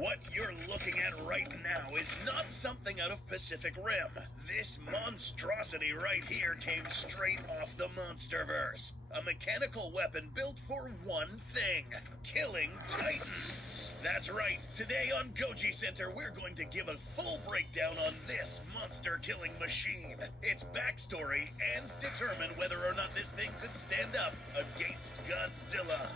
What you're looking at right now is not something out of Pacific Rim. This monstrosity right here came straight off the Monsterverse. A mechanical weapon built for one thing: killing Titans. That's right, today on Goji Center we're going to give a full breakdown on this monster-killing machine, its backstory, and determine whether or not this thing could stand up against Godzilla.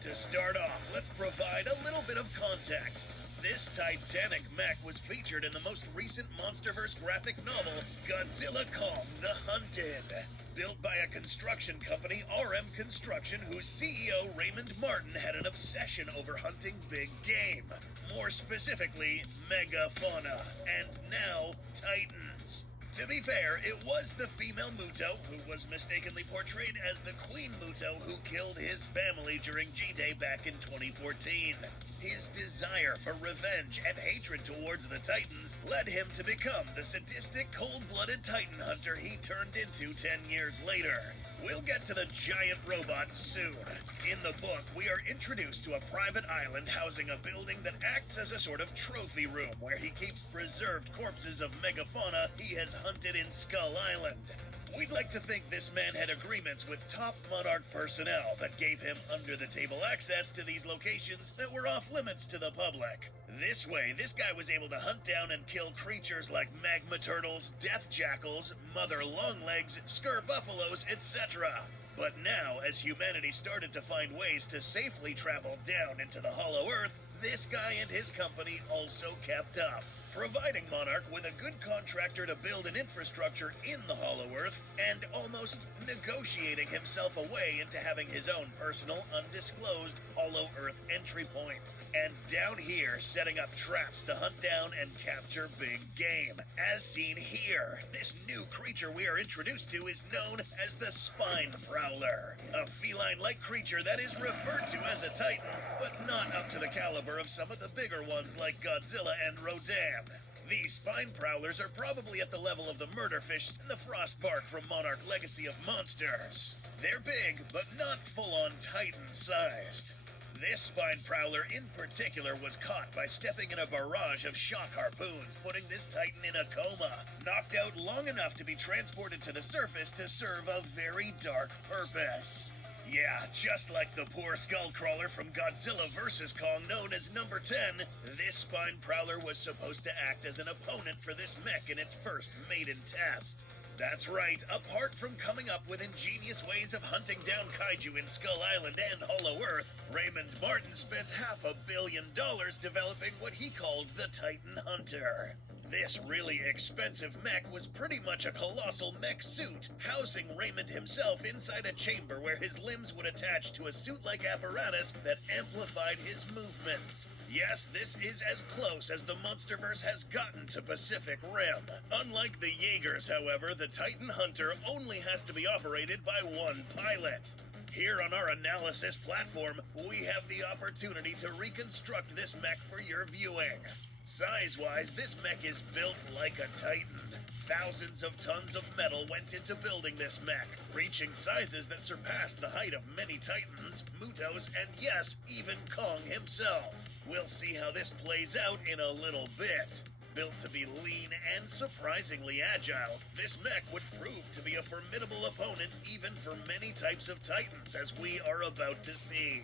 To start off, let's provide a little bit of context. This titanic mech was featured in the most recent Monsterverse graphic novel, Godzilla Kong the Hunted. Built by a construction company, RM Construction, whose CEO Raymond Martin had an obsession over hunting big game. More specifically, megafauna, and now Titans. To be fair, it was the female Muto, who was mistakenly portrayed as the Queen Muto, who killed his family during G-Day back in 2014. His desire for revenge and hatred towards the Titans led him to become the sadistic, cold-blooded Titan hunter he turned into 10 years later. We'll get to the giant robot soon. In the book, we are introduced to a private island housing a building that acts as a sort of trophy room where he keeps preserved corpses of megafauna he has hunted in Skull Island. We'd like to think this man had agreements with top Monarch personnel that gave him under-the-table access to these locations that were off-limits to the public. This way, this guy was able to hunt down and kill creatures like magma turtles, death jackals, mother longlegs, skir buffaloes, etc. But now, as humanity started to find ways to safely travel down into the Hollow Earth, this guy and his company also kept up, providing Monarch with a good contractor to build an infrastructure in the Hollow Earth, and almost negotiating himself away into having his own personal, undisclosed Hollow Earth entry point. And down here, setting up traps to hunt down and capture big game. As seen here, this new creature we are introduced to is known as the Spine Prowler, a feline-like creature that is referred to as a Titan, but not up to the caliber of some of the bigger ones like Godzilla and Rodan. These spine prowlers are probably at the level of the murderfish in the Frostbark from Monarch Legacy of Monsters. They're big, but not full-on Titan-sized. This spine prowler in particular was caught by stepping in a barrage of shock harpoons, putting this Titan in a coma, knocked out long enough to be transported to the surface to serve a very dark purpose. Yeah, just like the poor skullcrawler from Godzilla vs. Kong known as Number 10, this spine prowler was supposed to act as an opponent for this mech in its first maiden test. That's right, apart from coming up with ingenious ways of hunting down kaiju in Skull Island and Hollow Earth, Raymond Martin spent $500 million developing what he called the Titan Hunter. This really expensive mech was pretty much a colossal mech suit, housing Raymond himself inside a chamber where his limbs would attach to a suit-like apparatus that amplified his movements. Yes, this is as close as the Monsterverse has gotten to Pacific Rim. Unlike the Jaegers, however, the Titan Hunter only has to be operated by one pilot. Here on our analysis platform, we have the opportunity to reconstruct this mech for your viewing. Size-wise, this mech is built like a Titan. Thousands of tons of metal went into building this mech, reaching sizes that surpassed the height of many Titans, Mutos, and yes, even Kong himself. We'll see how this plays out in a little bit. Built to be lean and surprisingly agile, this mech would prove to be a formidable opponent even for many types of Titans, as we are about to see.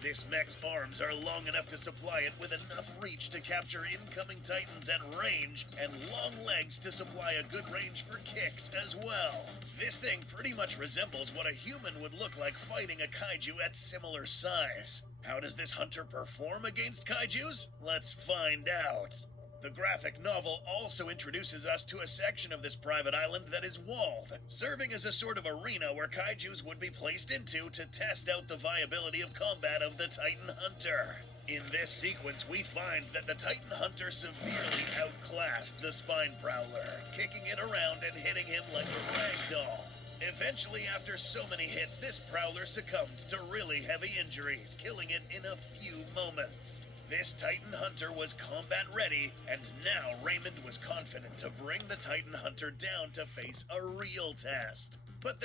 This mech's arms are long enough to supply it with enough reach to capture incoming Titans at range, and long legs to supply a good range for kicks as well. This thing pretty much resembles what a human would look like fighting a kaiju at similar size. How does this hunter perform against kaijus? Let's find out. The graphic novel also introduces us to a section of this private island that is walled, serving as a sort of arena where kaijus would be placed into to test out the viability of combat of the Titan Hunter. In this sequence, we find that the Titan Hunter severely outclassed the Spine Prowler, kicking it around and hitting him like a ragdoll. Eventually, after so many hits, this Prowler succumbed to really heavy injuries, killing it in a few moments. This Titan Hunter was combat ready, and now Raymond was confident to bring the Titan Hunter down to face a real test. But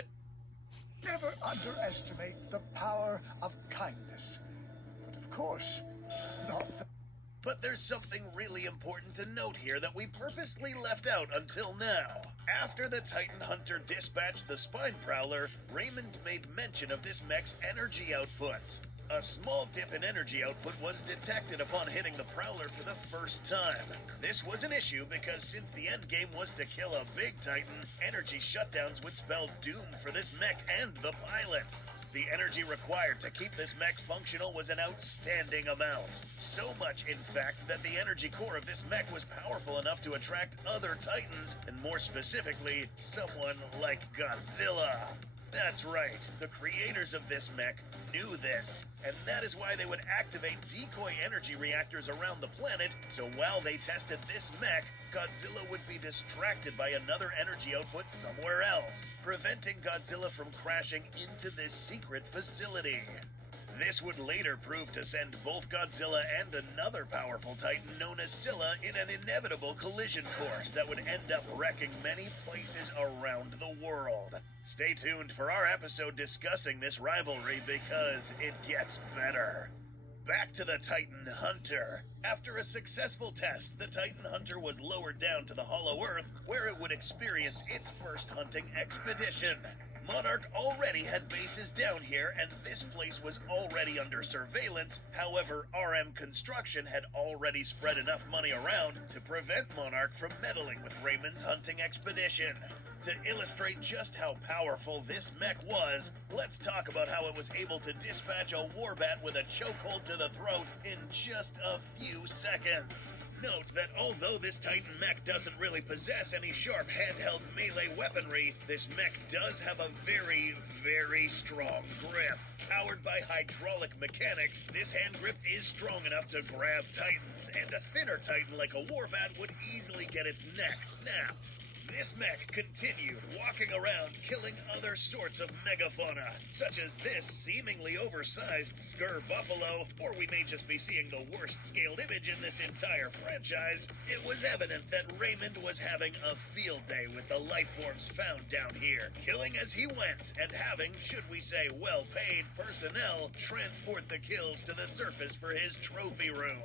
never underestimate the power of kindness. But of course, not the But there's something really important to note here that we purposely left out until now. After the Titan Hunter dispatched the Spine Prowler, Raymond made mention of this mech's energy outputs. A small dip in energy output was detected upon hitting the Prowler for the first time. This was an issue because since the endgame was to kill a big Titan, energy shutdowns would spell doom for this mech and the pilot. The energy required to keep this mech functional was an outstanding amount. So much, in fact, that the energy core of this mech was powerful enough to attract other Titans, and more specifically, someone like Godzilla. That's right, the creators of this mech knew this, and that is why they would activate decoy energy reactors around the planet, so while they tested this mech, Godzilla would be distracted by another energy output somewhere else, preventing Godzilla from crashing into this secret facility. This would later prove to send both Godzilla and another powerful Titan known as Scylla in an inevitable collision course that would end up wrecking many places around the world. Stay tuned for our episode discussing this rivalry because it gets better. Back to the Titan Hunter. After a successful test, the Titan Hunter was lowered down to the Hollow Earth, where it would experience its first hunting expedition. Monarch already had bases down here, and this place was already under surveillance. However, RM Construction had already spread enough money around to prevent Monarch from meddling with Raymond's hunting expedition. To illustrate just how powerful this mech was, let's talk about how it was able to dispatch a warbat with a chokehold to the throat in just a few seconds. Note that although this Titan mech doesn't really possess any sharp handheld melee weaponry, this mech does have a very, very strong grip. Powered by hydraulic mechanics, this hand grip is strong enough to grab Titans, and a thinner Titan like a warbat would easily get its neck snapped. This mech continued walking around killing other sorts of megafauna, such as this seemingly oversized Skur buffalo, or we may just be seeing the worst scaled image in this entire franchise. It was evident that Raymond was having a field day with the life forms found down here, killing as he went, and having, should we say well-paid personnel, transport the kills to the surface for his trophy room.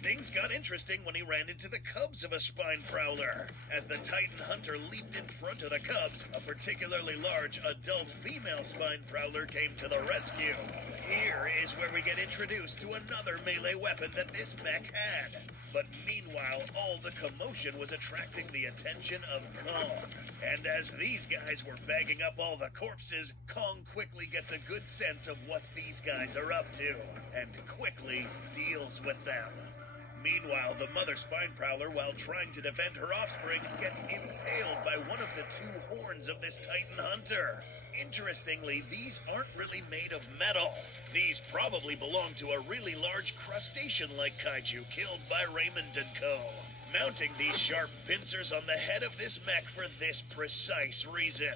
Things got interesting when he ran into the cubs of a Spine Prowler. As the Titan Hunter leaped in front of the cubs, a particularly large adult female Spine Prowler came to the rescue. Here is where we get introduced to another melee weapon that this mech had. But meanwhile, all the commotion was attracting the attention of Kong. And as these guys were bagging up all the corpses, Kong quickly gets a good sense of what these guys are up to, and quickly deals with them. Meanwhile, the mother Spine Prowler, while trying to defend her offspring, gets impaled by one of the two horns of this Titan Hunter. Interestingly, these aren't really made of metal. These probably belong to a really large crustacean-like kaiju killed by Raymond and Co. Mounting these sharp pincers on the head of this mech for this precise reason.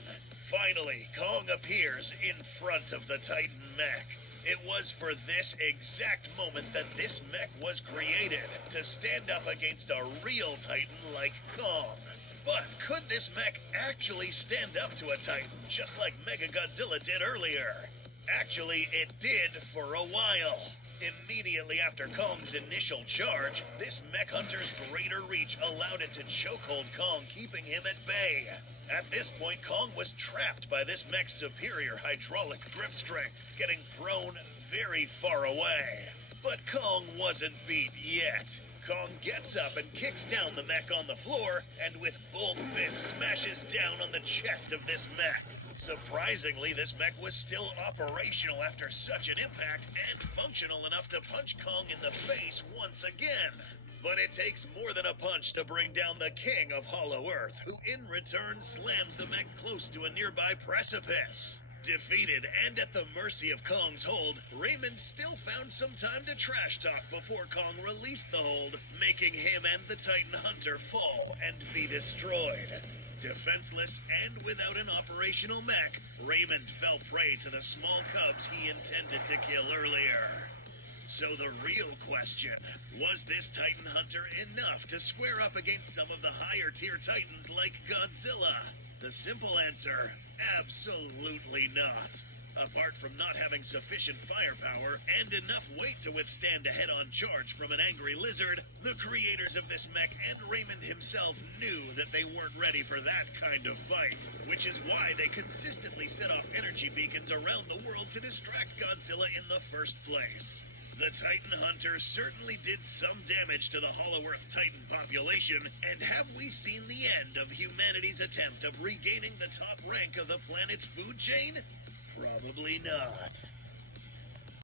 Finally, Kong appears in front of the Titan mech. It was for this exact moment that this mech was created, to stand up against a real Titan like Kong. But could this mech actually stand up to a Titan, just like Mechagodzilla did earlier? Actually, it did for a while. Immediately after Kong's initial charge, this mech hunter's greater reach allowed it to chokehold Kong, keeping him at bay. At this point, Kong was trapped by this mech's superior hydraulic grip strength, getting thrown very far away. But Kong wasn't beat yet. Kong gets up and kicks down the mech on the floor, and with both fists smashes down on the chest of this mech. Surprisingly, this mech was still operational after such an impact, and functional enough to punch Kong in the face once again. But it takes more than a punch to bring down the king of Hollow Earth, who in return slams the mech close to a nearby precipice. Defeated and at the mercy of Kong's hold, Raymond still found some time to trash talk before Kong released the hold, making him and the Titan Hunter fall and be destroyed. Defenseless and without an operational mech, Raymond fell prey to the small cubs he intended to kill earlier. So the real question, was this Titan Hunter enough to square up against some of the higher tier Titans like Godzilla? The simple answer, absolutely not. Apart from not having sufficient firepower and enough weight to withstand a head-on charge from an angry lizard, the creators of this mech and Raymond himself knew that they weren't ready for that kind of fight, which is why they consistently set off energy beacons around the world to distract Godzilla in the first place. The Titan Hunter certainly did some damage to the Hollow Earth Titan population, and have we seen the end of humanity's attempt of regaining the top rank of the planet's food chain? Probably not.